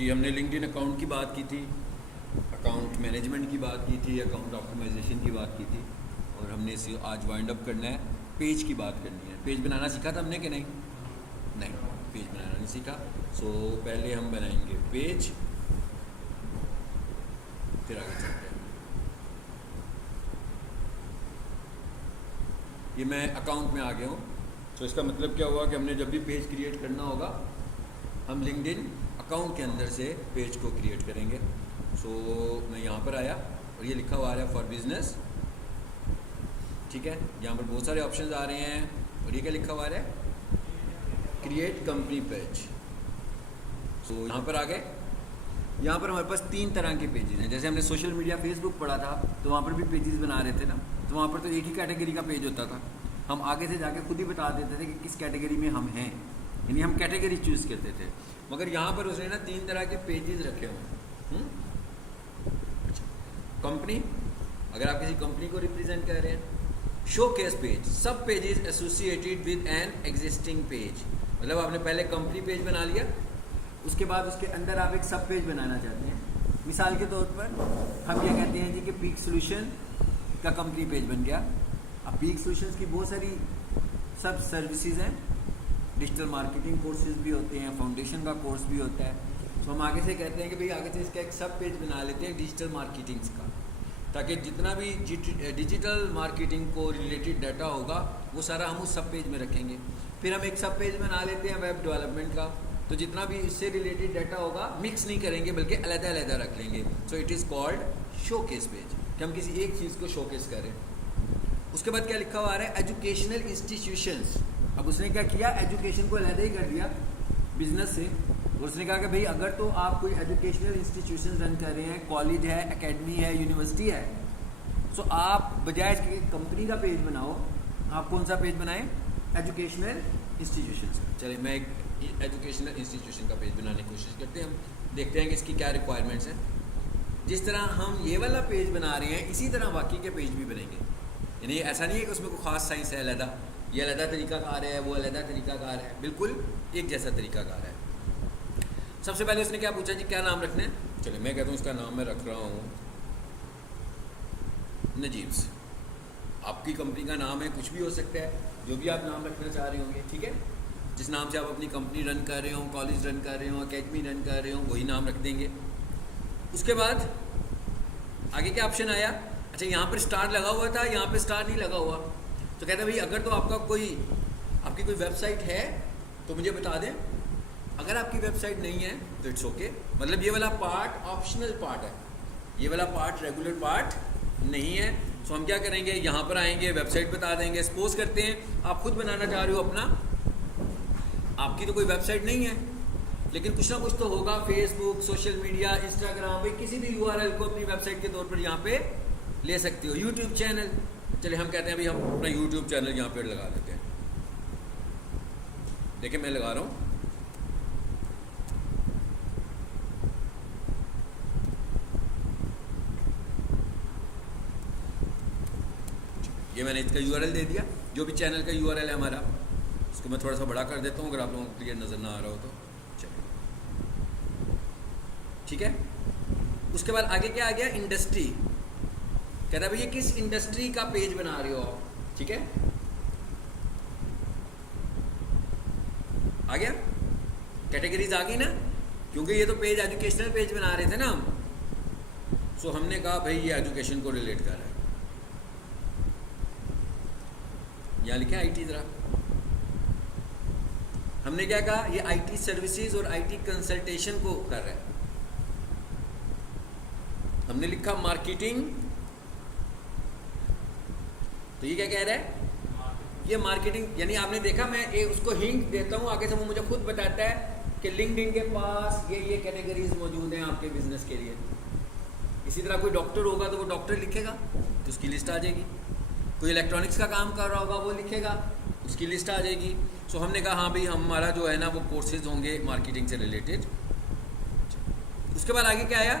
जी हमने LinkedIn account की बात की थी, अकाउंट मैनेजमेंट की बात की थी, अकाउंट ऑप्टिमाइजेशन की बात की थी, और हमने इसे आज वाइंड अप करना है। पेज की बात करनी है। पेज बनाना सीखा था हमने कि नहीं? नहीं, पेज बनाना नहीं सीखा। सो पहले हम बनाएंगे पेज, फिर आगे चलते हैं। ये मैं अकाउंट में आ गया हूँ। तो इसका मतलब क्या हुआ कि हमने जब भी पेज क्रिएट करना होगा हम लिंक्डइन अकाउंट के अंदर से पेज को क्रिएट करेंगे। सो मैं यहाँ पर आया और ये लिखा हुआ है फॉर बिजनेस, ठीक है। यहाँ पर बहुत सारे ऑप्शंस आ रहे हैं और ये क्या लिखा हुआ है? Create company page. सो यहाँ पर आ गए। यहाँ पर हमारे पास 3 तरह के पेजेस हैं। जैसे हमने सोशल मीडिया फेसबुक पढ़ा था तो वहाँ पर भी पेजेस बना रहे थे ना, तो वहाँ पर तो एक ही कैटेगरी का पेज होता था। हम आगे से जाके खुद ही बता देते थे कि किस कैटेगरी में हम हैं, यानी हम कैटेगरी चूज़ करते थे। मगर यहाँ पर उसने ना 3 तरह के पेजेस रखे हुए हैं। कंपनी, अगर आप किसी कंपनी को रिप्रेजेंट कर रहे हैं। शो केस पेज, सब pages associated with an existing page, मतलब आपने पहले कंपनी पेज बना लिया, उसके बाद उसके अंदर आप एक सब पेज बनाना चाहते हैं। मिसाल के तौर पर हम ये कहते हैं जी कि पीक सोल्यूशन का कंपनी पेज बन गया। अब पीक सोल्यूशंस की बहुत सारी सब सर्विसेज हैं, डिजिटल मार्केटिंग कोर्सेज भी होते हैं, फाउंडेशन का कोर्स भी होता है। तो हम आगे से कहते हैं कि भाई आगे से इसका एक सब पेज बना लेते हैं डिजिटल मार्केटिंग्स का, ताकि जितना भी डिजिटल मार्केटिंग को रिलेटेड डाटा होगा वो सारा हम उस सब पेज में रखेंगे। फिर हम एक सब पेज बना लेते हैं वेब डेवलपमेंट का, तो जितना भी इससे रिलेटेड डाटा होगा मिक्स नहीं करेंगे बल्कि अलग-अलग रख लेंगे। So it is called showcase page, कि हम किसी एक चीज़ को शोकेस करें। उसके बाद क्या लिखा हुआ है? Educational institutions. अब उसने क्या किया? एजुकेशन को अलग ही कर दिया बिजनेस से, और उसने कहा कि भाई अगर तो आप कोई एजुकेशनल इंस्टीट्यूशन रन कर रहे हैं, कॉलेज है, एकेडमी है, यूनिवर्सिटी है, तो आप बजाय इसके कंपनी का पेज बनाओ, आप कौन सा पेज बनाएं? Educational institution. चलिए मैं एक एजुकेशनल इंस्टीट्यूशन का पेज बनाने की कोशिश करते हैं। हम देखते हैं कि इसकी क्या रिक्वायरमेंट्स हैं। जिस तरह हम ये वाला पेज बना रहे हैं इसी तरह बाकी के पेज भी बनेंगे, यानी ऐसा नहीं है कि उसमें कोई ख़ास साइंस है अलहदा, ये अलहदा तरीकाकार है, वो अलहदा तरीकाकार है, बिल्कुल एक जैसा तरीकाकार है। सबसे पहले उसने क्या पूछा जी, क्या नाम रखना है? चलिए मैं कहता हूँ इसका नाम मैं रख रहा हूँ नजीब्स। आपकी कंपनी का नाम है, कुछ भी हो सकता है, जो भी आप नाम रखना चाह रहे होंगे, ठीक है। जिस नाम से आप अपनी कंपनी रन कर रहे हो, कॉलेज रन कर रहे हो, एकेडमी रन कर रहे हो, वही नाम रख देंगे। उसके बाद आगे क्या ऑप्शन आया? अच्छा यहाँ पर स्टार लगा हुआ था, यहाँ पे स्टार नहीं लगा हुआ, तो कहता भाई अगर तो आपकी कोई वेबसाइट है तो मुझे बता दें, अगर आपकी वेबसाइट नहीं है तो इट्स ओके। मतलब ये वाला पार्ट ऑप्शनल पार्ट है, ये वाला पार्ट रेगुलर पार्ट नहीं है। सो हम क्या करेंगे, यहाँ पर आएंगे, वेबसाइट बता देंगे। सपोज करते हैं आप खुद बनाना चाह रहे हो अपना, आपकी तो कोई वेबसाइट नहीं है, लेकिन कुछ ना कुछ तो होगा, फेसबुक, सोशल मीडिया, इंस्टाग्राम, भाई किसी भी URL को अपनी वेबसाइट के तौर पर यहाँ पे ले सकते हो। यूट्यूब चैनल, चलिए हम कहते हैं भाई हम अपना यूट्यूब चैनल यहाँ पे लगा देते हैं। देखिए मैं लगा रहा हूँ, ये मैंने इसका URL दे दिया, जो भी चैनल का URL है हमारा, उसको मैं थोड़ा सा बड़ा कर देता हूँ अगर आप लोगों को क्लियर नज़र ना आ रहा हो तो। चलिए ठीक है। उसके बाद आगे क्या आ गया? इंडस्ट्री। कहता है भाई ये किस इंडस्ट्री का पेज बना रहे हो आप, ठीक है। आ गया, कैटेगरीज आ गई ना, क्योंकि ये तो पेज एजुकेशनल पेज बना रहे थे ना हम। सो हमने कहा भाई ये एजुकेशन को रिलेट कर रहा है। यहाँ लिखे IT जरा, हमने क्या कहा? ये IT सर्विसेज और IT कंसल्टेशन को कर रहा है। हमने लिखा मार्केटिंग, तो ये क्या कह रहा है? ये मार्केटिंग, यानी आपने देखा मैं उसको हिंट देता हूँ, आगे से वो मुझे खुद बताता है कि लिंक्डइन के पास ये कैटेगरीज मौजूद हैं आपके बिजनेस के लिए। इसी तरह कोई डॉक्टर होगा तो वो डॉक्टर लिखेगा तो उसकी लिस्ट आ जाएगी, कोई इलेक्ट्रॉनिक्स का काम कर रहा होगा वो लिखेगा, उसकी लिस्ट आ जाएगी। सो हमने कहा हाँ भाई हमारा जो है ना वो कोर्सेज होंगे मार्केटिंग से रिलेटेड। उसके बाद आगे क्या आया?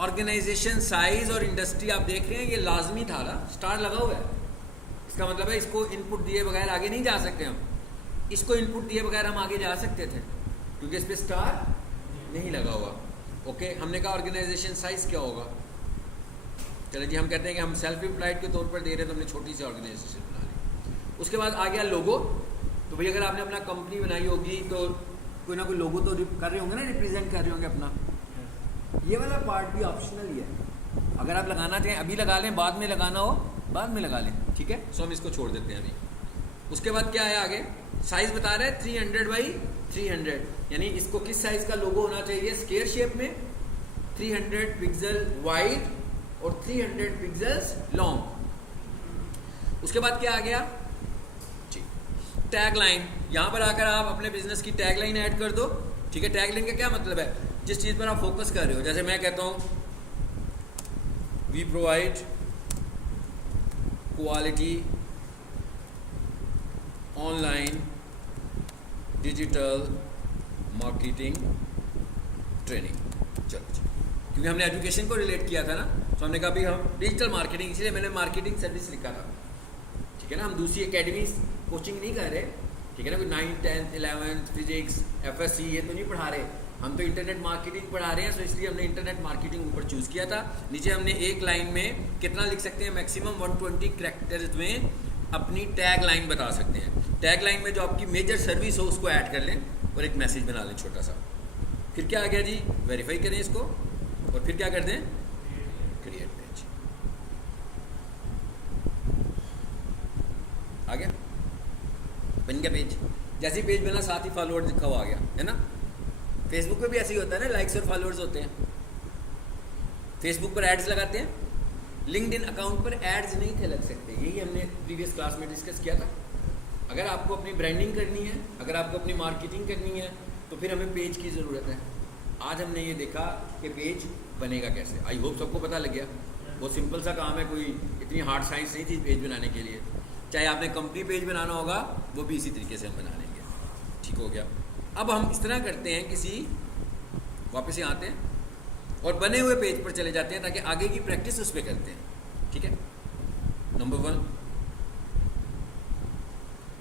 ऑर्गेनाइजेशन साइज और इंडस्ट्री। आप देख रहे हैं ये लाजमी था ना, स्टार लगा हुआ है, इसका मतलब है इसको इनपुट दिए बगैर आगे नहीं जा सकते हम, इसको इनपुट दिए बगैर हम आगे जा सकते थे, क्योंकि इस पर स्टार नहीं लगा हुआ। ओके, हमने कहा ऑर्गेनाइजेशन साइज क्या होगा। चलो जी, हम कहते हैं कि हम सेल्फ एम्प्लॉयड के तौर पर दे रहे हैं, तो हमने छोटी सी ऑर्गेनाइजेशन बना ली। उसके बाद आ गया लोगो। तो भाई अगर आपने अपना कंपनी बनाई होगी तो कोई ना कोई लोगो तो कर रहे होंगे ना, रिप्रेजेंट कर रहे होंगे अपना। ये वाला पार्ट भी ऑप्शनल ही है, अगर आप लगाना चाहें अभी लगा लें, बाद में लगाना हो बाद में लगा लें, ठीक है। सो हम इसको छोड़ देते हैं अभी। उसके बाद क्या है आगे, साइज बता रहा है 300 बाई 300, यानी इसको किस साइज का लोगो होना चाहिए, स्क्वायर शेप में, 300 पिक्सल वाइड और 300 पिक्सल्स लॉन्ग। उसके बाद क्या आ गया जी, टैग लाइन। यहाँ पर आकर आप अपने बिजनेस की टैग लाइन ऐड कर दो, ठीक है। टैग लाइन का क्या मतलब है, जिस चीज़ पर आप फोकस कर रहे हो। जैसे मैं कहता हूँ we provide quality online digital marketing training. चलो, क्योंकि हमने एजुकेशन को रिलेट किया था ना, तो हमने कहा भी हम डिजिटल मार्केटिंग, इसलिए मैंने मार्केटिंग सर्विस लिखा था, ठीक है ना। हम दूसरी एकेडमी कोचिंग नहीं कर रहे, ठीक है ना, कोई 9th 10th 11th physics FSC ये तो नहीं पढ़ा रहे, हम तो इंटरनेट मार्केटिंग पढ़ा रहे हैं। सो इसलिए हमने इंटरनेट मार्केटिंग ऊपर चूज़ किया था। नीचे हमने एक लाइन में कितना लिख सकते हैं, मैक्सिमम 120 कैरेक्टर्स में अपनी टैग लाइन बता सकते हैं। टैग लाइन में जो आपकी मेजर सर्विस हो उसको ऐड कर लें और एक मैसेज बना लें छोटा सा। फिर क्या आ गया जी, वेरीफाई करें इसको और फिर क्या कर दें, क्रिएट पेज। आ गया, बन गया पेज। जैसे ही पेज बना साथ ही फॉलोअर लिखा हुआ आ गया, है ना। फेसबुक पे भी ऐसे ही होता है ना, लाइक्स और फॉलोअर्स होते हैं। फेसबुक पर एड्स लगाते हैं, लिंक्डइन अकाउंट पर एड्स नहीं थे लग सकते, यही हमने प्रीवियस क्लास में डिस्कस किया था। अगर आपको अपनी ब्रांडिंग करनी है, अगर आपको अपनी मार्केटिंग करनी है, तो फिर हमें पेज की ज़रूरत है। आज हमने ये देखा कि पेज बनेगा कैसे। आई होप सबको पता लग गया। बहुत सिंपल सा काम है, कोई इतनी हार्ड साइंस नहीं थी पेज बनाने के लिए। चाहे आपने कंपनी पेज बनाना होगा वो भी इसी तरीके से हम बना लेंगे, ठीक हो गया। अब हम इस तरह करते हैं, किसी वापस यहाँ आते हैं और बने हुए पेज पर चले जाते हैं ताकि आगे की प्रैक्टिस उस पर करते हैं, ठीक है। नंबर 1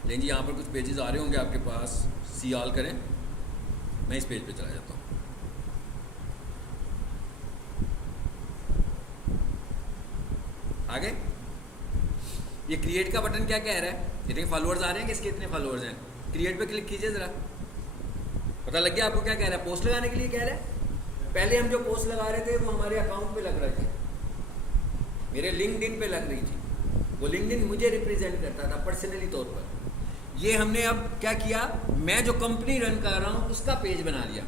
लें जी, यहाँ पर कुछ पेजेस आ रहे होंगे आपके पास, सी ऑल करें। मैं इस पेज पे चला जाता हूँ। आगे ये क्रिएट का बटन क्या कह रहा है, इतने फॉलोअर्स आ रहे हैं कि इसके इतने फॉलोअर्स हैं। क्रिएट पे क्लिक कीजिए ज़रा, पता लग गया आपको क्या कह रहा है। पोस्ट लगाने के लिए कह रहा है। पहले हम जो पोस्ट लगा रहे थे वो हमारे अकाउंट पे लग रहे थे, मेरे लिंक्डइन पे लग रही थी, वो लिंक्डइन मुझे रिप्रेजेंट करता था पर्सनली तौर पर। ये हमने अब क्या किया, मैं जो कंपनी रन कर रहा हूँ उसका पेज बना लिया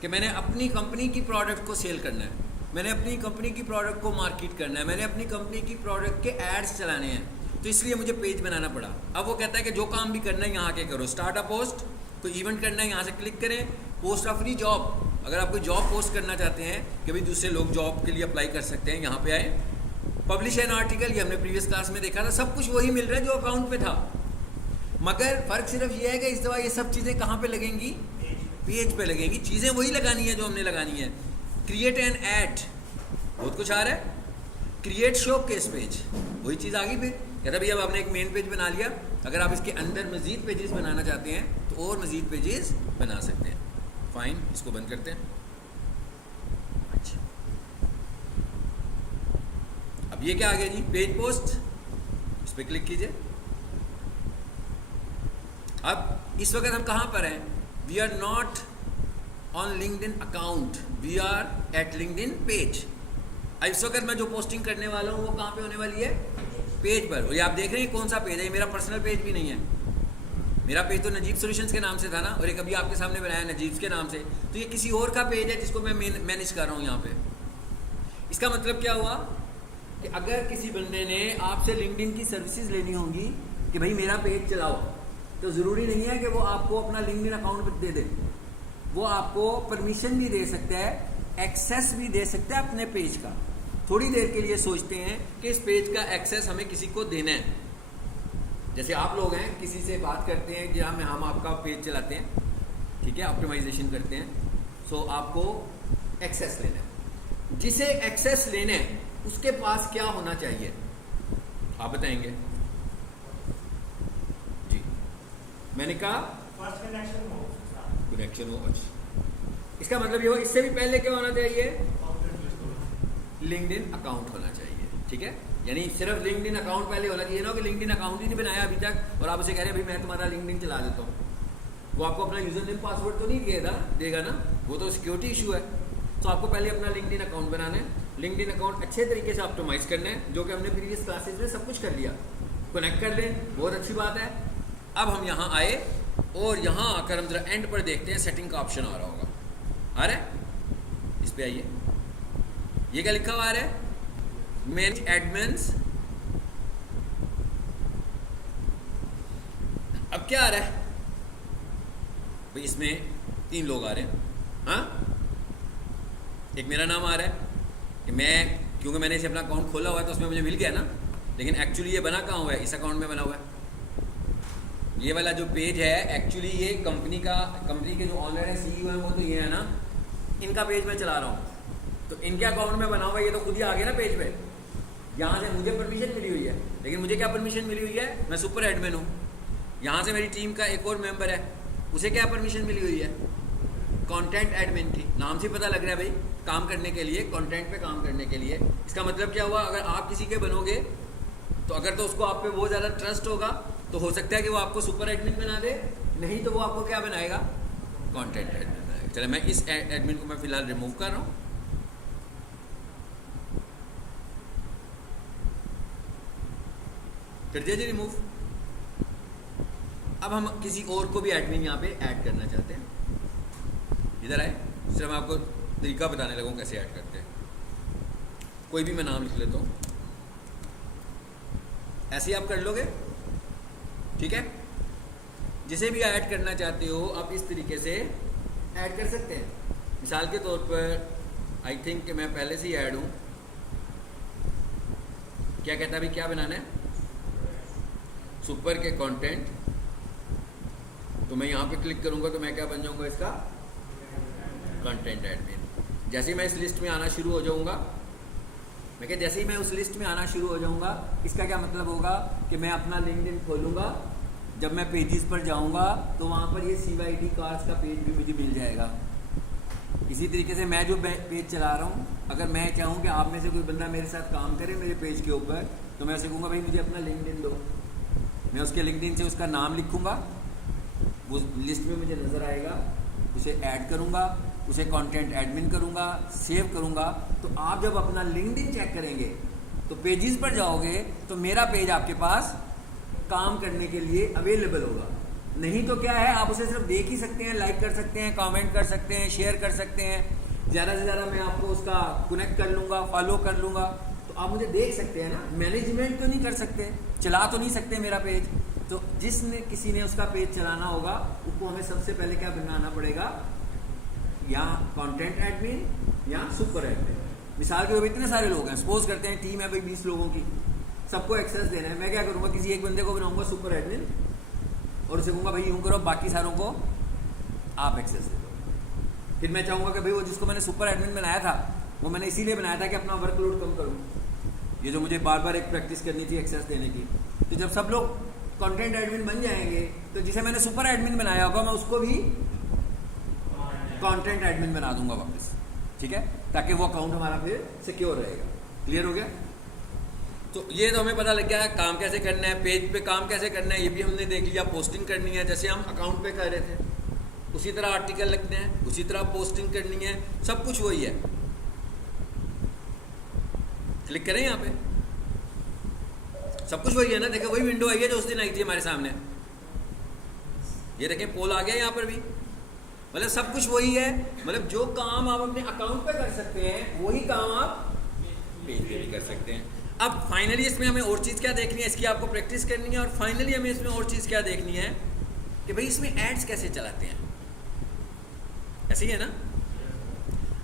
कि मैंने अपनी कंपनी की प्रोडक्ट को सेल करना है, मैंने अपनी कंपनी की प्रोडक्ट को मार्केट करना है, मैंने अपनी कंपनी की प्रोडक्ट के एड्स चलाने हैं, तो इसलिए मुझे पेज बनाना पड़ा। अब वो कहता है कि जो काम भी करना है यहाँ के करो, स्टार्ट अ पोस्ट, कोई इवेंट करना है यहाँ से क्लिक करें, पोस्ट अ फ्री जॉब, अगर आप कोई जॉब पोस्ट करना चाहते हैं कि भाई दूसरे लोग जॉब के लिए अप्लाई कर सकते हैं, यहाँ पे आए, पब्लिश एन आर्टिकल, ये हमने प्रीवियस क्लास में देखा था। सब कुछ वही मिल रहा है जो अकाउंट पे था, मगर फ़र्क सिर्फ ये है कि इस दफ़ा ये सब चीज़ें कहाँ पे लगेंगी, पेज पे लगेंगी। चीज़ें वही लगानी है जो हमने लगानी है। क्रिएट एन ऐड, बहुत कुछ आ रहा है। क्रिएट शो केस पेज, वही चीज़ आ गई। फिर कहता भाई अब आपने एक मेन पेज बना लिया, अगर आप इसके अंदर मज़ीद पेजेस बनाना चाहते हैं तो और मज़ीद पेजेस बना सकते हैं। फाइन, इसको बंद करते हैं। अच्छा, अब ये क्या आ गया जी, पेज पोस्ट, इस पर क्लिक कीजिए। अब इस वक्त हम कहाँ पर हैं, we are not on LinkedIn account, we are at LinkedIn page. अब इस वक्त मैं जो पोस्टिंग करने वाला हूँ वो कहाँ पे होने वाली है, पेज पर। और ये आप देख रहे हैं कौन सा पेज है, ये मेरा पर्सनल पेज भी नहीं है। मेरा पेज तो नजीब सॉल्यूशंस के नाम से था ना, और एक अभी आपके सामने बनाया नजीब के नाम से, तो ये किसी और का पेज है जिसको मैं मैनेज कर रहा हूँ यहाँ पे। इसका मतलब क्या हुआ कि अगर किसी बंदे ने आपसे लिंक्डइन की सर्विसेज लेनी होंगी कि भाई मेरा पेज चलाओ, तो ज़रूरी नहीं है कि वो आपको अपना लिंक्डइन अकाउंट दे दे, वो आपको परमिशन भी दे सकता है, एक्सेस भी दे सकता है अपने पेज का। थोड़ी देर के लिए सोचते हैं कि इस पेज का एक्सेस हमें किसी को देना है। जैसे आप लोग हैं, किसी से बात करते हैं कि हम आपका पेज चलाते हैं, ठीक है, ऑप्टिमाइजेशन करते हैं, सो आपको एक्सेस लेना है। जिसे एक्सेस लेना है उसके पास क्या होना चाहिए, आप बताएंगे जी। मैंने कहा फर्स्ट कनेक्शन हो, कनेक्शन हो। अच्छा, इसका मतलब ये हो, इससे भी पहले क्या होना चाहिए? लिंक्डइन अकाउंट होना चाहिए। ठीक है, यानी सिर्फ लिंक्डइन अकाउंट पहले होना चाहिए ना, कि लिंक्डइन अकाउंट ही नहीं बनाया अभी तक और आप उसे कह रहे हैं भाई मैं तुम्हारा लिंक्डइन चला देता हूँ। वो आपको अपना यूजर नेम पासवर्ड तो नहीं देगा ना, वो तो सिक्योरिटी इशू है। तो आपको पहले अपना लिंक्डइन अकाउंट बनाना है, लिंक्डइन अकाउंट अच्छे तरीके से ऑप्टिमाइज करना है, जो कि हमने प्रीवियस क्लासेज में सब कुछ कर लिया। कनेक्ट कर लें, बहुत अच्छी बात है। अब हम यहाँ आए और यहाँ आकर हम जरा एंड पर देखते हैं, सेटिंग का ऑप्शन आ रहा होगा। आ रहा है? इस पे आइए, ये क्या लिखा हुआ आ रहा है? Manage admins. अब क्या आ रहा है भाई? इसमें 3 लोग आ रहे हैं। हाँ, एक मेरा नाम आ रहा है कि मैं, क्योंकि मैंने इसे अपना अकाउंट खोला हुआ है तो उसमें मुझे मिल गया ना, लेकिन एक्चुअली ये बना कहाँ हुआ है? इस अकाउंट में बना हुआ है। ये वाला जो पेज है एक्चुअली ये कंपनी के जो ऑनर है, सीईओ है, वो तो ये है ना, इनका पेज मैं चला रहा हूँ, तो इनके अकाउंट में बना हुआ है। ये तो खुद ही आ गया ना पेज पे, यहाँ से मुझे परमिशन मिली हुई है, लेकिन मुझे क्या परमिशन मिली हुई है? मैं सुपर एडमिन हूँ। यहाँ से मेरी टीम का एक और मेंबर है, उसे क्या परमिशन मिली हुई है? कंटेंट एडमिन की। नाम से पता लग रहा है भाई, काम करने के लिए, कंटेंट पे काम करने के लिए। इसका मतलब क्या हुआ? अगर आप किसी के बनोगे तो अगर तो उसको आप पे बहुत ज़्यादा ट्रस्ट होगा तो हो सकता है कि वो आपको सुपर एडमिन बना दे, नहीं तो वो आपको क्या बनाएगा? कंटेंट एडमिन बनाएगा। चलो मैं इस एडमिन को मैं फिलहाल रिमूव कर रहा हूँ। कर दिया जी रिमूव। अब हम किसी और को भी एडमिन यहाँ पे ऐड करना चाहते हैं। इधर आए, सिर्फ मैं आपको तरीका बताने लगूँ कैसे ऐड करते हैं। कोई भी मैं नाम लिख लेता हूँ, ऐसे ही आप कर लोगे। ठीक है, जिसे भी ऐड करना चाहते हो आप इस तरीके से ऐड कर सकते हैं। मिसाल के तौर पर आई थिंक कि मैं पहले से ही ऐड हूँ। क्या कहता है अभी? क्या बनाना है? सुपर के कंटेंट। तो मैं यहाँ पे क्लिक करूँगा तो मैं क्या बन जाऊँगा? इसका कंटेंट एडमिन। जैसे ही मैं इस लिस्ट में आना शुरू हो जाऊँगा, मैं क्या, जैसे ही मैं उस लिस्ट में आना शुरू हो जाऊँगा, इसका क्या मतलब होगा कि मैं अपना लिंक्डइन खोलूँगा, जब मैं पेजेस पर जाऊँगा तो वहाँ पर ये CYD कार्ड्स का पेज भी मुझे मिल जाएगा। इसी तरीके से मैं जो पेज चला रहा हूँ, अगर मैं चाहूँ कि आप में से कोई बंदा मेरे साथ काम करे मेरे पेज के ऊपर, तो मैं उसे कहूँगा भाई मुझे अपना लिंक्डइन दो। मैं उसके लिंक्डइन से उसका नाम लिखूँगा, वो लिस्ट में मुझे नज़र आएगा, उसे ऐड करूँगा, उसे कंटेंट एडमिन करूँगा, सेव करूँगा। तो आप जब अपना लिंक्डइन चेक करेंगे तो पेजेस पर जाओगे तो मेरा पेज आपके पास काम करने के लिए अवेलेबल होगा। नहीं तो क्या है, आप उसे सिर्फ देख ही सकते हैं, लाइक कर सकते हैं, कमेंट कर सकते हैं, शेयर कर सकते हैं। ज़्यादा से ज़्यादा मैं आपको उसका कनेक्ट कर लूँगा, फॉलो कर लूँगा, तो आप मुझे देख सकते हैं ना। मैनेजमेंट तो नहीं कर सकते, चला तो नहीं सकते मेरा पेज। तो जिसने किसी ने उसका पेज चलाना होगा उसको हमें सबसे पहले क्या बनाना पड़ेगा? या कंटेंट एडमिन या सुपर एडमिन। मिसाल के इतने सारे लोग हैं, सपोज करते हैं टीम है भाई 20 लोगों की, सबको एक्सेस देना है। मैं क्या करूँगा? किसी एक बंदे को बनाऊंगा सुपर एडमिन और उसे कहूँगा भाई यूँ करो, बाकी सारों को आप एक्सेस दे दो। फिर मैं चाहूँगा कि भाई वो जिसको मैंने सुपर एडमिन बनाया था वो मैंने इसीलिए बनाया था कि अपना वर्कलोड कम करूँ, ये जो मुझे बार बार एक प्रैक्टिस करनी थी एक्सेस देने की। तो जब सब लोग कंटेंट एडमिन बन जाएंगे तो जिसे मैंने सुपर एडमिन बनाया होगा मैं उसको भी कंटेंट एडमिन बना दूंगा वापस। ठीक है, ताकि वो अकाउंट हमारा फिर सिक्योर रहेगा। क्लियर हो गया? तो ये तो हमें पता लग गया काम कैसे करना है, पेज पे काम कैसे करना है, ये भी हमने देख लिया। पोस्टिंग करनी है जैसे हम अकाउंट पे कर रहे थे, उसी तरह आर्टिकल लिखने हैं, उसी तरह पोस्टिंग करनी है, सब कुछ वही है। क्लिक करें यहाँ पे, सब कुछ वही है ना। देखो वही विंडो आई है जो उस दिन आई थी हमारे सामने। ये देखें पोल आ गया यहाँ पर भी, मतलब सब कुछ वही है। मतलब जो काम आप अपने अकाउंट पे कर सकते हैं वही काम आप पेज पे भी कर सकते हैं। अब फाइनली इसमें हमें और चीज़ क्या देखनी है, इसकी आपको प्रैक्टिस करनी है। और फाइनली हमें इसमें और चीज़ क्या देखनी है कि भाई इसमें एड्स कैसे चलाते हैं। ऐसे ही है ना।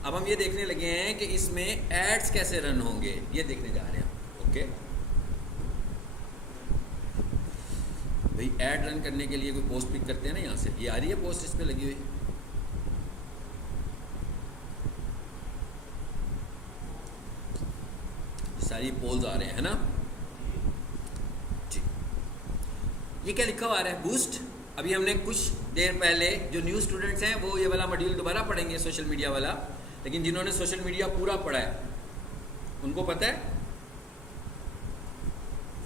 अब हम ये देखने लगे हैं कि इसमें एड्स कैसे रन होंगे, ये देखने जा रहे हैं। ओके भाई, ऐड रन करने के लिए कोई पोस्ट पिक करते हैं ना, यहाँ से ये आ रही है पोस्ट, इस पर लगी हुई। सारी पोल्स आ रहे हैं ना जी। ये क्या लिखा हुआ आ रहा है? बूस्ट अभी हमने कुछ देर पहले जो न्यू स्टूडेंट्स हैं वो ये वाला मॉड्यूल दोबारा पढ़ेंगे सोशल मीडिया वाला, लेकिन जिन्होंने सोशल मीडिया पूरा पढ़ा है उनको पता है,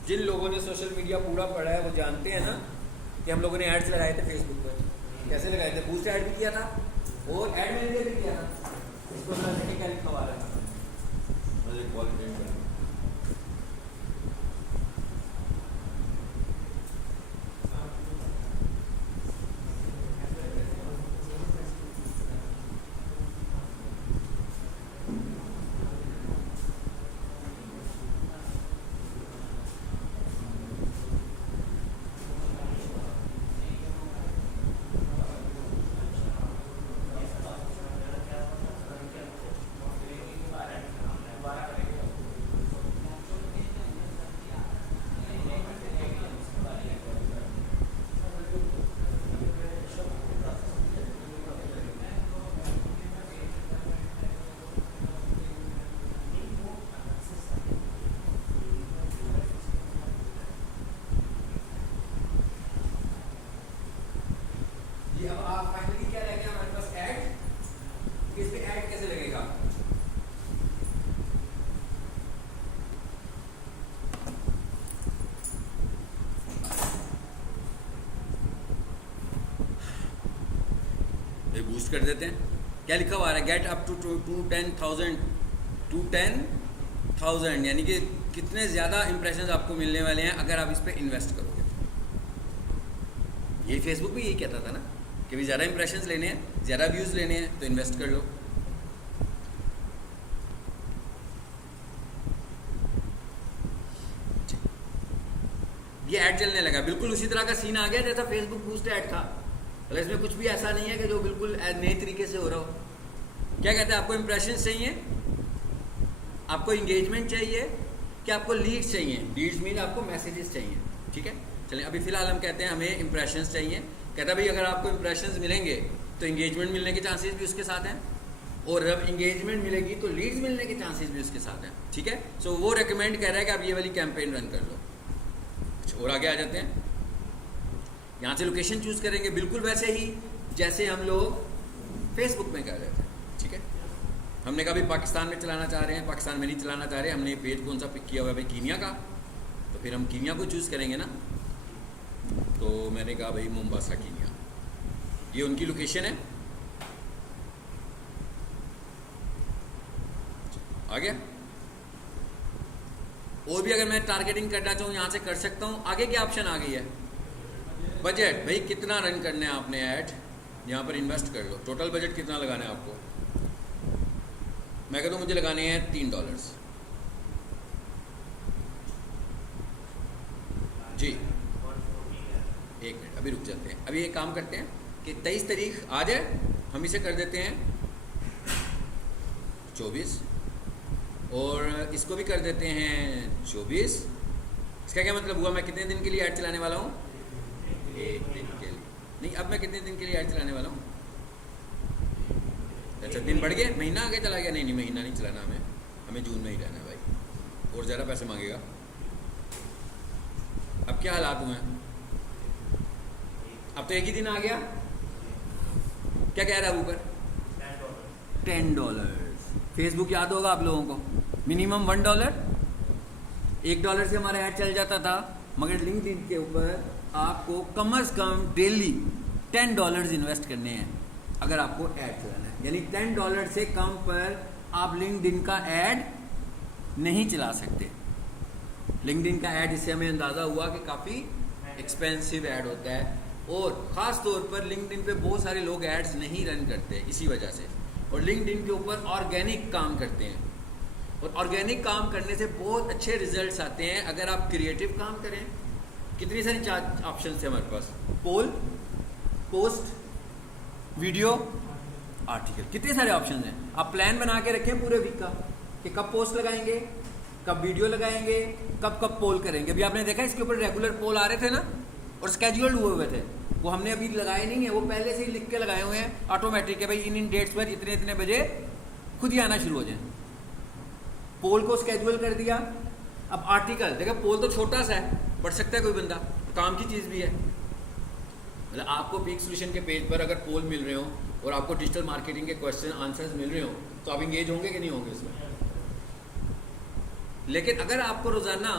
जिन लोगों ने सोशल मीडिया पूरा पढ़ा है वो जानते हैं ना कि हम लोगों ने एड्स लगाए थे फेसबुक पर। कैसे लगाए थे? बूस्ट ऐड भी किया था और एड मैनेजर भी किया था। इसको मैं क्या लिखा हुआ है, अब आप फाइनली क्या रह गया हमारे पास ऐड। इस पे ऐड कैसे लगेगा? ये बूस्ट कर देते हैं। क्या लिखा हुआ है? गेट अप टू 10,000 यानी कि कितने ज़्यादा इंप्रेशंस आपको मिलने वाले हैं अगर आप इस पे इन्वेस्ट करोगे। ये फेसबुक भी यही कहता था ना कि भी ज़्यादा इंप्रेशंस लेने हैं, ज़्यादा व्यूज़ लेने हैं तो इन्वेस्ट कर लो। ये ऐड चलने लगा, बिल्कुल उसी तरह का सीन आ गया जैसा फेसबुक बूस्ट ऐड था। मतलब इसमें कुछ भी ऐसा नहीं है कि जो बिल्कुल नए तरीके से हो रहा हो। क्या कहते हैं? आपको इंप्रेशंस चाहिए, आपको इंगेजमेंट चाहिए, क्या आपको लीड्स चाहिए? लीड्स मीन आपको मैसेजेस चाहिए। ठीक है, चलिए अभी फिलहाल हम कहते हैं हमें इंप्रेशंस चाहिए। कहता है भाई अगर आपको इंप्रेशंस मिलेंगे तो इंगेजमेंट मिलने के चांसेस भी उसके साथ हैं, और जब इंगेजमेंट मिलेगी तो लीड्स मिलने के चांसेस भी उसके साथ हैं। ठीक है, सो वो रेकमेंड कर रहा है कि आप ये वाली कैंपेन रन कर लो। और आगे आ जाते हैं, यहाँ से लोकेशन चूज करेंगे बिल्कुल वैसे ही जैसे हम लोग फेसबुक में कर रहे थे। ठीक है, हमने कहा भाई पाकिस्तान में चलाना चाह रहे हैं, पाकिस्तान में नहीं चलाना चाह रहे, हमने पेज कौन सा पिक किया हुआ है भाई? कीनिया का, तो फिर हम कीनिया को चूज़ करेंगे ना। तो मैंने कहा भाई मोम्बासा कीनिया, ये उनकी लोकेशन है। आ गया। और भी अगर मैं टारगेटिंग करना चाहूँ यहाँ से कर सकता हूँ। आगे क्या ऑप्शन आ गई है? बजट। भाई कितना रन करने हैं आपने ऐड, यहाँ पर इन्वेस्ट कर लो। टोटल बजट कितना लगाना है आपको? मैं कहता हूँ मुझे लगाने हैं $3 जी। एक मिनट अभी रुक जाते हैं। अभी एक काम करते हैं कि 23 तारीख आ जाए, हम इसे कर देते हैं 24, और इसको भी कर देते हैं 24। इसका क्या मतलब हुआ? मैं कितने दिन के लिए ऐड चलाने वाला हूँ? 1 दिन के लिए। नहीं, अब मैं कितने दिन के लिए ऐड चलाने वाला हूँ? अच्छा, दिन बढ़ गए, महीना आगे चला गया। नहीं, महीना नहीं चलाना हमें जून में ही रहना है भाई, और ज़्यादा पैसे मांगेगा। अब क्या हालात हुए हैं? अब तो एक ही दिन आ गया। क्या कह रहा है ऊपर? $10। फेसबुक याद होगा आप लोगों को, मिनिमम $1। $1 से हमारा ऐड चल जाता था, मगर लिंक्डइन के ऊपर आपको कम से कम डेली $10 इन्वेस्ट करने हैं अगर आपको ऐड चलाना है। यानी $10 से कम पर आप लिंक्डइन का ऐड नहीं चला सकते। लिंक्डइन का ऐड, इससे हमें अंदाज़ा हुआ कि काफ़ी एक्सपेंसिव ऐड होता है, और ख़ास तौर पर लिंक्डइन पे बहुत सारे लोग एड्स नहीं रन करते इसी वजह से। और लिंक्डइन के ऊपर ऑर्गेनिक काम करते हैं, और ऑर्गेनिक काम करने से बहुत अच्छे रिजल्ट्स आते हैं अगर आप क्रिएटिव काम करें। कितनी सारी ऑप्शन है हमारे पास? पोल, पोस्ट, वीडियो, आर्टिकल, कितने सारे ऑप्शन हैं। आप प्लान बना के रखें पूरे वीक का कि कब पोस्ट लगाएंगे, कब वीडियो लगाएंगे, कब कब पोल करेंगे। अभी आपने देखा इसके ऊपर रेगुलर पोल आ रहे थे ना, और स्केड्यूल्ड हुए थे। वो हमने अभी लगाए नहीं है, वो पहले से ही लिख के लगाए हुए हैं ऑटोमेटिक है भाई, इन डेट्स पर इतने इतने बजे खुद ही आना शुरू हो जाए। पोल को स्केड्यूल कर दिया। अब आर्टिकल देखा, पोल तो छोटा सा है, पढ़ सकता है कोई बंदा, काम की चीज़ भी है। मतलब आपको पीक सोल्यूशन के पेज पर अगर पोल मिल रहे हो और आपको डिजिटल मार्केटिंग के क्वेश्चन आंसर्स मिल रहे हो तो आप इंगेज होंगे कि नहीं होंगे इसमें। लेकिन अगर आपको रोजाना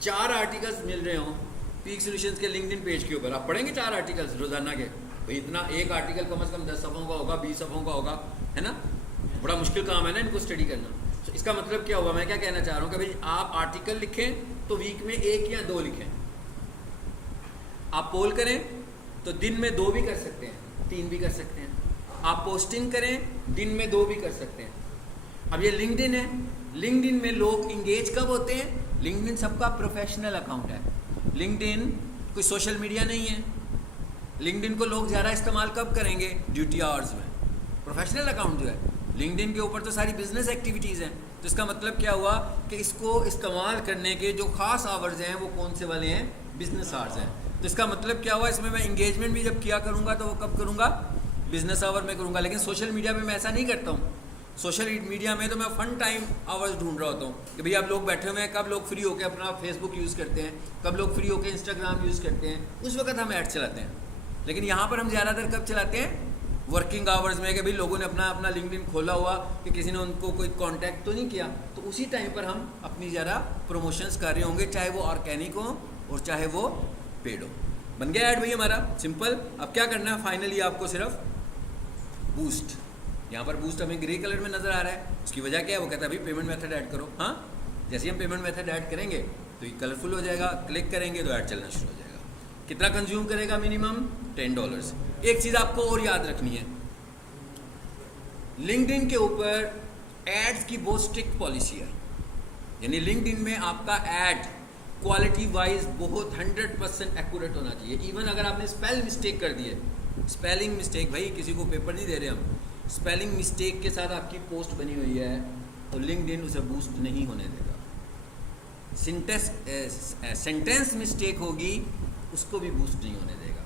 4 आर्टिकल्स मिल रहे हो पीक सोल्यूशंस के लिंक्डइन पेज के ऊपर, आप पढ़ेंगे 4 आर्टिकल्स रोजाना के, भाई इतना एक आर्टिकल कम से कम 10 सफ़ों का होगा, 20 सफ़ों का होगा, है ना, बड़ा मुश्किल काम है ना इनको स्टडी करना। तो इसका मतलब क्या हुआ, मैं क्या कहना चाह रहा हूँ कि भाई आप आर्टिकल लिखें तो वीक में 1 या 2 लिखें, आप पोल करें तो दिन में 2 भी कर सकते हैं, 3 भी कर सकते हैं, आप पोस्टिंग करें दिन में 2 भी कर सकते हैं। अब ये लिंक्डइन है, लिंक्डइन में लोग इंगेज कब होते हैं, लिंक्डइन सबका प्रोफेशनल अकाउंट है, लिंक्डइन कोई सोशल मीडिया नहीं है। लिंक्डइन को लोग ज़्यादा इस्तेमाल कब करेंगे, ड्यूटी आवर्स में। प्रोफेशनल अकाउंट जो है लिंक्डइन के ऊपर तो सारी बिजनेस एक्टिविटीज़ हैं, तो इसका मतलब क्या हुआ कि इसको इस्तेमाल करने के जो ख़ास आवर्स हैं वो कौन से वाले हैं, बिजनेस आवर्स हैं। तो इसका मतलब क्या हुआ, इसमें मैं इंगेजमेंट भी जब किया करूँगा तो वो कब करूँगा, बिजनेस आवर में करूँगा। लेकिन सोशल मीडिया पे मैं ऐसा नहीं करता हूँ। सोशल मीडिया में तो मैं फन टाइम आवर्स ढूंढ रहा होता हूँ कि भाई आप लोग बैठे हुए हैं, कब लोग फ्री होकर अपना फेसबुक यूज़ करते हैं, कब लोग फ्री होकर इंस्टाग्राम यूज़ करते हैं, उस वक्त हम ऐड चलाते हैं। लेकिन यहाँ पर हम ज़्यादातर कब चलाते हैं, वर्किंग आवर्स में, कि भाई लोगों ने अपना लिंक्डइन खोला हुआ कि किसी ने उनको कोई कांटेक्ट तो नहीं किया, तो उसी टाइम पर हम अपनी ज़्यादा प्रमोशंस कर रहे होंगे, चाहे वो ऑर्गेनिक हो और चाहे वो पेड हो। बन गया ऐड भाई हमारा, सिंपल। अब क्या करना है, फाइनली आपको सिर्फ बूस्ट, यहाँ पर बूस्ट हमें ग्रे कलर में नज़र आ रहा है, उसकी वजह क्या है, वो कहता है भाई पेमेंट मेथड ऐड करो। हाँ, जैसे हम पेमेंट मेथड ऐड करेंगे तो ये कलरफुल हो जाएगा, क्लिक करेंगे तो ऐड चलना शुरू हो जाएगा। कितना कंज्यूम करेगा, मिनिमम $10। एक चीज़ आपको और याद रखनी है, लिंक्डइन के ऊपर एड्स की बहुत स्ट्रिक्ट पॉलिसी है, यानी लिंक्डइन में आपका एड क्वालिटी वाइज बहुत 100% एक्यूरेट होना चाहिए। इवन अगर आपने स्पेल मिस्टेक कर दी है, स्पेलिंग मिस्टेक, भाई किसी को पेपर नहीं दे रहे हम, स्पेलिंग मिस्टेक के साथ आपकी पोस्ट बनी हुई है तो लिंक्डइन उसे बूस्ट नहीं होने देगा। सेंटेंस मिस्टेक होगी उसको भी बूस्ट नहीं होने देगा।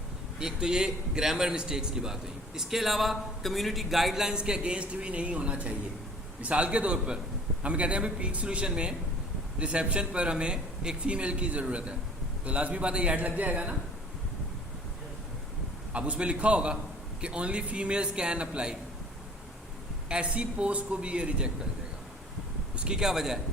एक तो ये ग्रामर मिस्टेक्स की बात हुई, इसके अलावा कम्युनिटी गाइडलाइंस के अगेंस्ट भी नहीं होना चाहिए। मिसाल के तौर पर हम कहते हैं अभी पीक सोल्यूशन में रिसेप्शन पर हमें एक फ़ीमेल की ज़रूरत है, तो लाजमी बात है ऐड लग जाएगा ना। अब उस पर लिखा होगा कि ओनली फीमेल्स कैन अप्लाई, ऐसी पोस्ट को भी ये रिजेक्ट कर देगा। उसकी क्या वजह है,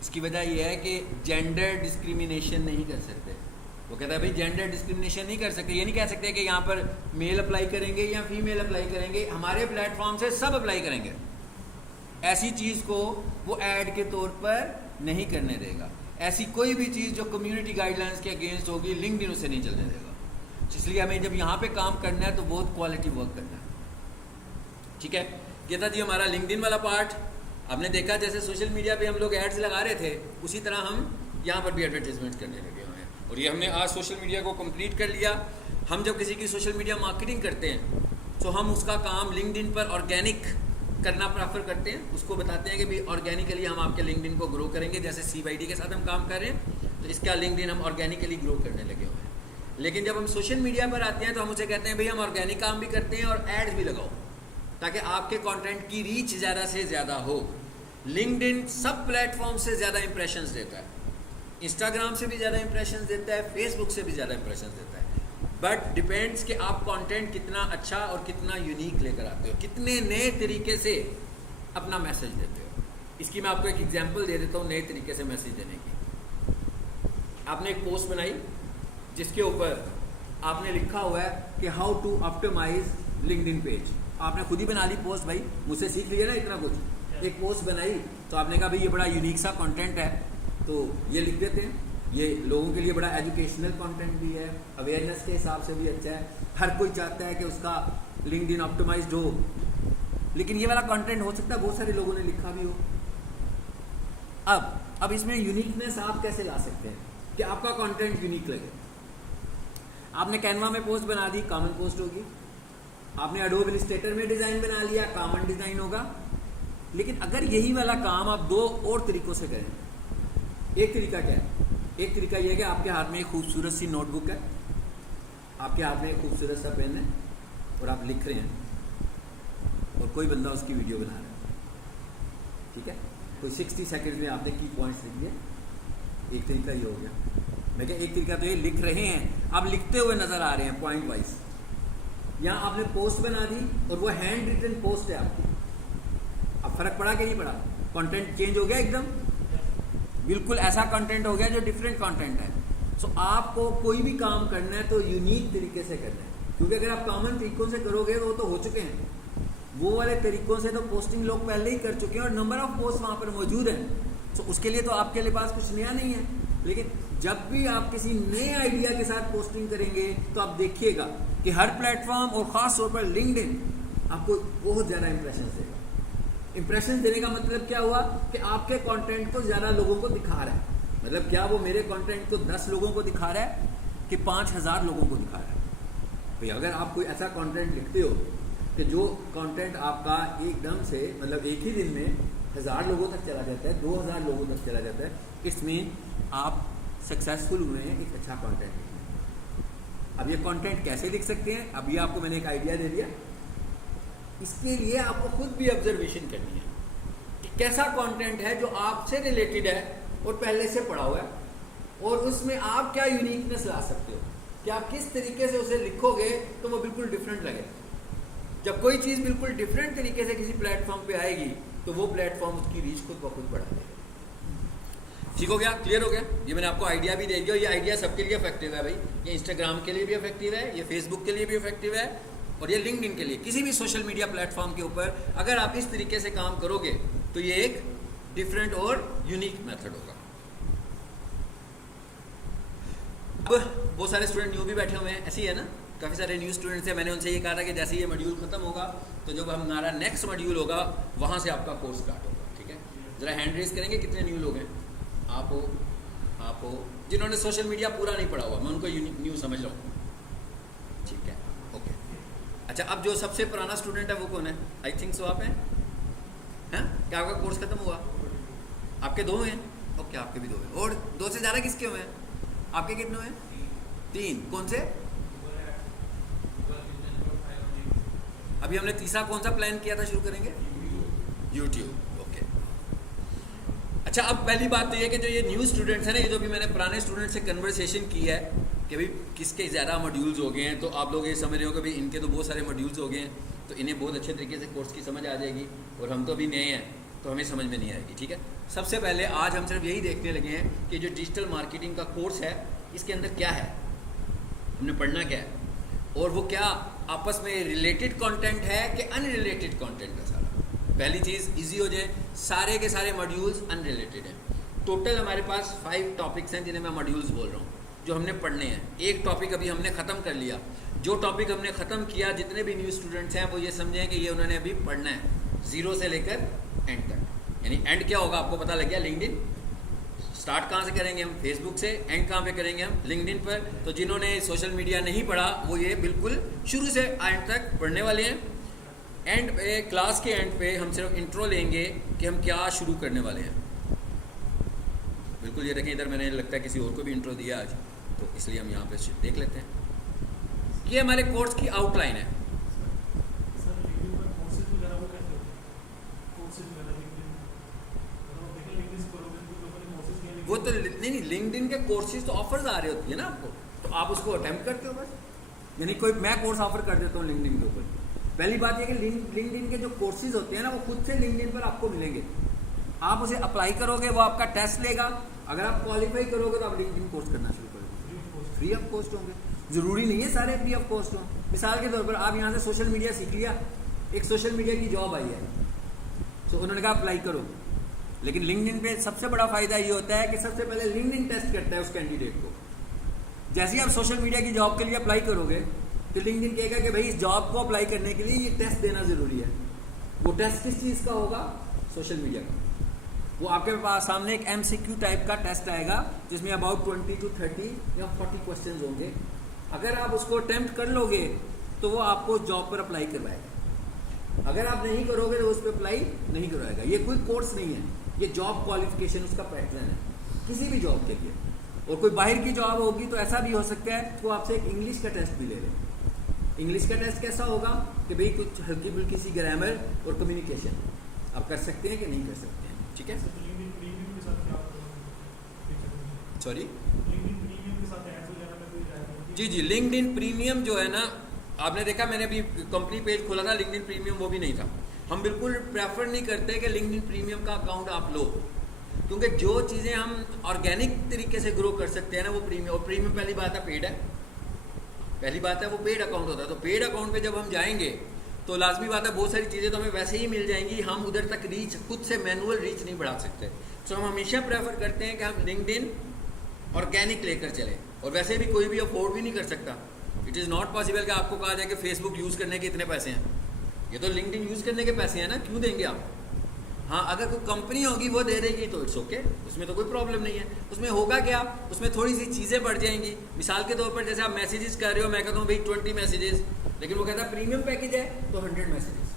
इसकी वजह यह है कि जेंडर डिस्क्रिमिनेशन नहीं कर सकते। वो कहता है भाई जेंडर डिस्क्रिमिनेशन नहीं कर सकते, ये नहीं कह सकते कि यहाँ पर मेल अप्लाई करेंगे या फीमेल अप्लाई करेंगे, हमारे प्लेटफॉर्म से सब अप्लाई करेंगे। ऐसी चीज़ को वो ऐड के तौर पर नहीं करने देगा। ऐसी कोई भी चीज़ जो कम्युनिटी गाइडलाइंस के अगेंस्ट होगी लिंक्डइन उसे नहीं चलने देगा। इसलिए हमें जब यहाँ पे काम करना है तो बहुत क्वालिटी वर्क करना है। ठीक है, ये था जी हमारा लिंक्डइन वाला पार्ट। आपने देखा जैसे सोशल मीडिया पे हम लोग एड्स लगा रहे थे, उसी तरह हम यहाँ पर भी एडवर्टाइजमेंट करने लगे हुए हैं। और ये हमने आज सोशल मीडिया को कंप्लीट कर लिया। हम जब किसी की सोशल मीडिया मार्केटिंग करते हैं तो हम उसका काम लिंक्डइन पर ऑर्गेनिक करना प्रेफर करते हैं। उसको बताते हैं कि भाई ऑर्गेनिकली हम आपके लिंक्डइन को ग्रो करेंगे, जैसे CYD के साथ हम काम कर रहे हैं तो इसका लिंक्डइन हम ऑर्गेनिकली ग्रो करने लगे हुए हैं। लेकिन जब हम सोशल मीडिया पर आते हैं तो हम उसे कहते हैं भाई हम ऑर्गेनिक काम भी करते हैं और एड्स भी लगाओ ताकि आपके कंटेंट की रीच ज़्यादा से ज़्यादा हो। लिंक्डइन सब प्लेटफॉर्म से ज़्यादा इंप्रेशंस देता है, इंस्टाग्राम से भी ज़्यादा इंप्रेशंस देता है, फेसबुक से भी ज़्यादा इंप्रेशंस देता है। बट डिपेंड्स कि आप कंटेंट कितना अच्छा और कितना यूनिक लेकर आते हो, कितने नए तरीके से अपना मैसेज देते हो। इसकी मैं आपको एक एग्जांपल दे देता हूँ नए तरीके से मैसेज देने की। आपने एक पोस्ट बनाई जिसके ऊपर आपने लिखा हुआ है कि how to optimise LinkedIn page. आपने खुद ही बना ली पोस्ट, भाई मुझसे सीख लिया ना इतना कुछ। एक पोस्ट बनाई तो आपने कहा भाई ये बड़ा यूनिक सा कंटेंट है तो ये लिख देते हैं, ये लोगों के लिए बड़ा एजुकेशनल कंटेंट भी है, अवेयरनेस के हिसाब से भी अच्छा है, हर कोई चाहता है कि उसका लिंक्डइन ऑप्टिमाइज्ड हो। लेकिन ये वाला कंटेंट हो सकता है बहुत सारे लोगों ने लिखा भी हो। अब इसमें यूनिकनेस आप कैसे ला सकते हैं कि आपका कंटेंट यूनिक लगे। आपने कैनवा में पोस्ट बना दी, कॉमन पोस्ट होगी। आपने एडोब इलस्ट्रेटर में डिज़ाइन बना लिया, कॉमन डिज़ाइन होगा। लेकिन अगर यही वाला काम आप 2 और तरीक़ों से करें, एक तरीका क्या है, एक तरीका यह है कि आपके हाथ में एक खूबसूरत सी नोटबुक है, आपके हाथ में एक खूबसूरत सा पेन है और आप लिख रहे हैं और कोई बंदा उसकी वीडियो बना रहा है। ठीक है, कोई 60 सेकंड्स में आपने की पॉइंट्स लिख दिए। एक तरीका ये हो गया। मैं क्या, एक तरीका तो ये लिख रहे हैं, आप लिखते हुए नजर आ रहे हैं पॉइंट वाइज। यहाँ आपने पोस्ट बना दी और वो हैंड रिटन पोस्ट है आपकी। अब फर्क पड़ा कि नहीं पड़ा? कंटेंट चेंज हो गया एकदम, बिल्कुल ऐसा कंटेंट हो गया जो डिफरेंट कंटेंट है। सो आपको कोई भी काम करना है तो यूनिक तरीके से करना है, क्योंकि अगर आप कॉमन तरीकों से करोगे वो तो हो चुके हैं, वो वाले तरीकों से तो पोस्टिंग लोग पहले ही कर चुके हैं और नंबर ऑफ पोस्ट वहाँ पर मौजूद हैं। सो उसके लिए तो आपके लिए पास कुछ नया नहीं है। लेकिन जब भी आप किसी नए आइडिया के साथ पोस्टिंग करेंगे तो आप देखिएगा कि हर प्लेटफॉर्म और ख़ास तौर पर लिंक्डइन आपको बहुत ज़्यादा इंप्रेशन देगा। इंप्रेशन देने का मतलब क्या हुआ कि आपके कंटेंट को ज़्यादा लोगों को दिखा रहा है। मतलब क्या वो मेरे कंटेंट को 10 लोगों को दिखा रहा है कि 5000 लोगों को दिखा रहा है? भाई अगर आप कोई ऐसा कंटेंट लिखते हो कि जो कंटेंट आपका एकदम से मतलब एक ही दिन में 1000 लोगों तक चला जाता है, 2000 लोगों तक चला जाता है, इसमें आप सक्सेसफुल हुए हैं एक अच्छा कंटेंट लिखने। अब ये कंटेंट कैसे लिख सकते हैं, अभी आपको मैंने एक आइडिया दे दिया। इसके लिए आपको खुद भी ऑब्जर्वेशन करनी है कि कैसा कंटेंट है जो आपसे रिलेटेड है और पहले से पढ़ा हुआ है, और उसमें आप क्या यूनिकनेस ला सकते हो कि आप किस तरीके से उसे लिखोगे तो वो बिल्कुल डिफरेंट लगे। जब कोई चीज़ बिल्कुल डिफरेंट तरीके से किसी प्लेटफॉर्म पे आएगी तो वो प्लेटफॉर्म उसकी रीच खुद ब खुद बढ़ा देगा। ठीक हो गया, क्लियर हो गया? ये मैंने आपको आइडिया भी दे दिया। ये आइडिया सबके लिए इफेक्टिव है भाई, ये इंस्टाग्राम के लिए भी इफेक्टिव है, ये फेसबुक के लिए भी इफेक्टिव है, और ये लिंक्डइन के लिए, किसी भी सोशल मीडिया प्लेटफॉर्म के ऊपर अगर आप इस तरीके से काम करोगे तो ये एक डिफरेंट और यूनिक मेथड होगा। अब बहुत सारे स्टूडेंट न्यू भी बैठे हुए हैं, ऐसी है ना, काफ़ी सारे न्यू स्टूडेंट्स हैं। मैंने उनसे ये कहा था कि जैसे ये मॉड्यूल खत्म होगा तो जब हमारा नेक्स्ट मॉड्यूल होगा वहाँ से आपका कोर्स स्टार्ट होगा। ठीक है, ज़रा हैंड रेज करेंगे कितने न्यू लोग हैं? आप हो जिन्होंने सोशल मीडिया पूरा नहीं पढ़ा हुआ, मैं उनको न्यू समझ रहा हूँ। ठीक है, ओके। अच्छा, अब जो सबसे पुराना स्टूडेंट है वो कौन है? आई थिंक सो आप हैं। क्या आपका कोर्स खत्म हुआ? आपके 2 हैं? ओके, आपके भी 2 हैं। और 2 से ज़्यादा किसके हुए हैं? आपके कितने हुए हैं? 3। कौन से? अभी हमने तीसरा कौन सा प्लान किया था शुरू करेंगे? यूट्यूब। ओके, अच्छा, अब पहली बात तो ये कि जो ये न्यू स्टूडेंट्स हैं ना, ये जो भी मैंने पुराने स्टूडेंट से कन्वर्सेशन की है कि भाई किसके ज़्यादा मॉड्यूल्स हो गए हैं, तो आप लोग ये समझ रहे हो कि भाई इनके तो बहुत सारे मॉड्यूल्स हो गए हैं, तो इन्हें बहुत अच्छे तरीके से कोर्स की समझ आ जाएगी, और हम तो अभी नए हैं तो हमें समझ में नहीं आएगी। ठीक है, सबसे पहले आज हम सिर्फ यही देखने लगे हैं कि जो डिजिटल मार्केटिंग का कोर्स है इसके अंदर क्या है, हमने पढ़ना क्या है, और वो क्या आपस में रिलेटेड कंटेंट है कि अनरिलेटेड कंटेंट है सारा। पहली चीज़ इजी हो जाए, सारे के सारे मॉड्यूल्स अनरिलेटेड हैं। टोटल हमारे पास 5 टॉपिक्स हैं जिन्हें मैं मॉड्यूल्स बोल रहा हूँ, जो हमने पढ़ने हैं। एक टॉपिक अभी हमने ख़त्म कर लिया। जो टॉपिक हमने ख़त्म किया, जितने भी न्यू स्टूडेंट्स हैं वो ये समझें कि ये उन्होंने अभी पढ़ना है 0 से लेकर एंड तक। यानी एंड क्या होगा आपको पता लग गया, लिंक्डइन। स्टार्ट कहाँ से करेंगे हम? फेसबुक से। एंड कहाँ पे करेंगे हम? लिंक्डइन पर। तो जिन्होंने सोशल मीडिया नहीं पढ़ा वो ये बिल्कुल शुरू से एंड तक पढ़ने वाले हैं। एंड पे, क्लास के एंड पे हम सिर्फ इंट्रो लेंगे कि हम क्या शुरू करने वाले हैं। बिल्कुल ये देखें, इधर मैंने लगता है किसी और को भी इंट्रो दिया आज, तो इसलिए हम यहाँ पे देख लेते हैं। ये हमारे कोर्स की आउटलाइन है। वो तो नहीं, लिंक्डइन के कोर्सेज तो ऑफर्स आ रहे होती है ना आपको, तो आप उसको अटेम्प्ट करते हो बस। यानी कोई मैं कोर्स ऑफर कर देता हूँ लिंक्डइन के ऊपर। पहली बात ये कि लिंक्डइन के जो कोर्सेज होते हैं ना वो खुद से लिंक्डइन पर आपको मिलेंगे। आप उसे अप्लाई करोगे, वो आपका टेस्ट लेगा। अगर आप क्वालिफाई करोगे तो आप लिंक्डइन कोर्स करना शुरू करोगे। फ्री ऑफ कॉस्ट होंगे, ज़रूरी नहीं है सारे फ्री ऑफ कॉस्ट हों। मिसाल के तौर पर आप यहाँ से सोशल मीडिया सीख लिया, एक सोशल मीडिया की जॉब आई है, तो उन्होंने कहा अप्लाई करो। लेकिन लिंक्डइन पे सबसे बड़ा फ़ायदा ये होता है कि सबसे पहले लिंक्डइन टेस्ट करता है उस कैंडिडेट को। जैसे ही आप सोशल मीडिया की जॉब के लिए अप्लाई करोगे तो लिंक्डइन कहेगा कि भाई इस जॉब को अप्लाई करने के लिए ये टेस्ट देना ज़रूरी है। वो टेस्ट किस चीज़ का होगा? सोशल मीडिया का। वो आपके पास सामने एक MCQ टाइप का टेस्ट आएगा जिसमें अबाउट 20 to 30 या 40 क्वेश्चन होंगे। अगर आप उसको अटेम्प्ट कर लोगे तो वो आपको जॉब पर अप्लाई करवाएगा। अगर आप नहीं करोगे तो उस पर अप्लाई नहीं करवाएगा। ये कोई कोर्स नहीं है, ये जॉब क्वालिफिकेशन उसका पैटर्न है किसी भी जॉब के लिए। और कोई बाहर की जॉब होगी तो ऐसा भी हो सकता है तो आपसे एक इंग्लिश का टेस्ट भी ले लें। इंग्लिश का टेस्ट कैसा होगा कि भाई कुछ हल्की फुल्की सी ग्रामर और कम्युनिकेशन आप कर सकते हैं कि नहीं कर सकते हैं। ठीक है, सॉरी जी जी, लिंक्डइन प्रीमियम जो है ना, आपने देखा मैंने अभी कंपनी पेज खोला था, लिंक्डइन प्रीमियम वो भी नहीं था। हम बिल्कुल प्रेफर नहीं करते कि लिंक्डइन प्रीमियम का अकाउंट आप लो, क्योंकि जो चीज़ें हम ऑर्गेनिक तरीके से ग्रो कर सकते हैं ना वो प्रीमियम, और प्रीमियम पहली बात है पेड है, पहली बात है वो पेड अकाउंट होता है। तो पेड अकाउंट पे जब हम जाएंगे तो लाजमी बात है बहुत सारी चीज़ें तो हमें वैसे ही मिल जाएंगी, हम उधर तक रीच खुद से मैनुअल रीच नहीं बढ़ा सकते। तो हम हमेशा प्रेफर करते हैं कि हम लिंक्डइन ऑर्गेनिक लेकर चलें, और वैसे भी कोई भी अफोर्ड भी नहीं कर सकता। इट इज़ नॉट पॉसिबल कि आपको कहा जाए कि फेसबुक यूज़ करने के इतने पैसे हैं, ये तो लिंक्डइन यूज़ करने के पैसे हैं ना, क्यों देंगे आप? हाँ, अगर कोई कंपनी होगी वो दे देगी तो इट्स ओके, उसमें तो कोई प्रॉब्लम नहीं है। उसमें होगा क्या, उसमें थोड़ी सी चीज़ें बढ़ जाएंगी। मिसाल के तौर पर जैसे आप मैसेजेस कर रहे हो, मैं कहता हूँ भाई 20 मैसेजेस, लेकिन वो कहता है प्रीमियम पैकेज है तो 100 मैसेजेस।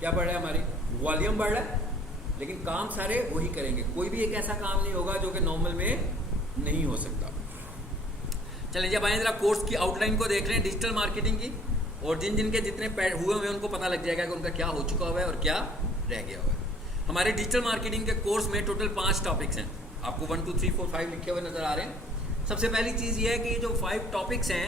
क्या बढ़ रहा है, हमारी वॉल्यूम बढ़ रहा है, लेकिन काम सारे वही करेंगे। कोई भी एक ऐसा काम नहीं होगा जो कि नॉर्मल में नहीं हो सकता। चलें जब आए जरा कोर्स की आउटलाइन को देख रहे हैं डिजिटल मार्केटिंग की, और जिन जिनके जितने हुए हुए उनको पता लग जाएगा कि उनका क्या हो चुका हुआ है और क्या रह गया हुआ है। हमारे डिजिटल मार्केटिंग के कोर्स में टोटल 5 टॉपिक्स हैं, आपको 1 2 3 4 5 लिखे हुए नजर आ रहे हैं। सबसे पहली चीज़ ये है कि जो 5 टॉपिक्स हैं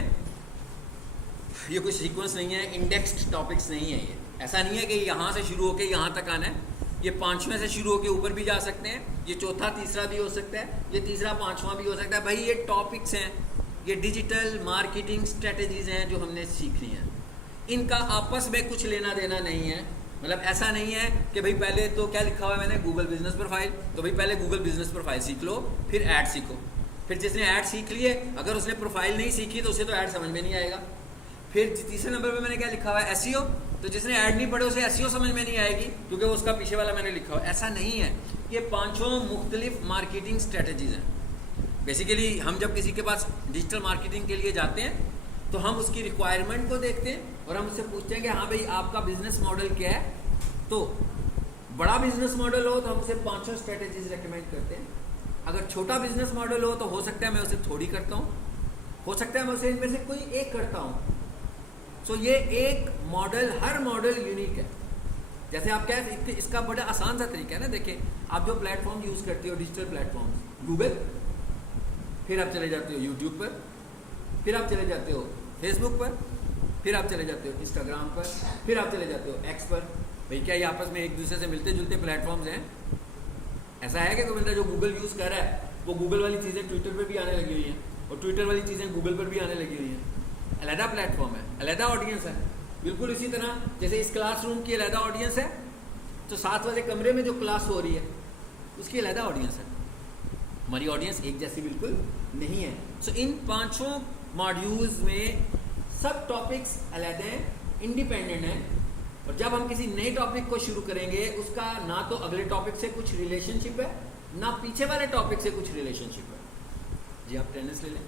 ये कोई सीक्वेंस नहीं है, इंडेक्स्ड टॉपिक्स नहीं है। ये ऐसा नहीं है कि यहाँ से शुरू होकर यहाँ तक आना है, ये 5वें से शुरू होकर ऊपर भी जा सकते हैं, ये चौथा तीसरा भी हो सकता है, ये तीसरा 5वां भी हो सकता है। भाई ये टॉपिक्स हैं, ये डिजिटल मार्केटिंग स्ट्रेटजीज हैं जो हमने सीखनी है, इनका आपस में कुछ लेना देना नहीं है। मतलब ऐसा नहीं है कि भाई पहले तो क्या लिखा हुआ है मैंने, गूगल बिजनेस प्रोफाइल, तो भाई पहले गूगल बिजनेस प्रोफाइल सीख लो, फिर ऐड सीखो। फिर जिसने ऐड सीख लिए, अगर उसने प्रोफाइल नहीं सीखी तो उसे तो ऐड समझ में नहीं आएगा। फिर तीसरे नंबर पे मैंने क्या लिखा हुआ है, एसईओ, तो जिसने ऐड नहीं पढ़े उसे एसईओ समझ में नहीं आएगी, क्योंकि उसका पीछे वाला मैंने लिखा हुआ। ऐसा नहीं है, ये 5 मुख्तलिफ मार्केटिंग स्ट्रेटजीज हैं। बेसिकली हम जब किसी के पास डिजिटल मार्केटिंग के लिए जाते हैं तो हम उसकी रिक्वायरमेंट को देखते हैं और हम उससे पूछते हैं कि हाँ भाई आपका बिजनेस मॉडल क्या है। तो बड़ा बिजनेस मॉडल हो तो हम उसे 5 स्ट्रेटजीज रेकमेंड करते हैं। अगर छोटा बिजनेस मॉडल हो तो हो सकता है मैं उसे थोड़ी करता हूँ, हो सकता है मैं उसे इनमें से कोई एक करता हूँ। सो ये एक मॉडल, हर मॉडल यूनिक है। जैसे आप क्या है, इसका बड़ा आसान सा तरीका है ना, देखिए आप जो प्लेटफॉर्म यूज़ करते हो डिजिटल प्लेटफॉर्म, गूगल, फिर आप चले जाते हो यूट्यूब पर, फिर आप चले जाते हो फेसबुक पर, फिर आप चले जाते हो इंस्टाग्राम पर, फिर आप चले जाते हो एक्स पर। भाई क्या ये आपस में एक दूसरे से मिलते जुलते प्लेटफॉर्म्स हैं? ऐसा है कि कोई बंदा जो गूगल यूज़ कर रहा है वो गूगल वाली चीज़ें ट्विटर पर भी आने लगी हुई हैं, और ट्विटर वाली चीज़ें गूगल पर भी आने लगी हुई हैं। अलहदा प्लेटफॉर्म है, अलहदा ऑडियंस है। बिल्कुल इसी तरह जैसे इस क्लासरूम की अलहदा ऑडियंस है, तो साथ वाले कमरे में जो क्लास हो रही है उसकी अलहदा ऑडियंस है। हमारी ऑडियंस एक जैसी बिल्कुल नहीं है। सो इन 5 मॉड्यूल्स में सब टॉपिक्स अलहदा हैं, इंडिपेंडेंट हैं, और जब हम किसी नए टॉपिक को शुरू करेंगे उसका ना तो अगले टॉपिक से कुछ रिलेशनशिप है, ना पीछे वाले टॉपिक से कुछ रिलेशनशिप है। जी आप टेनिस ले लें।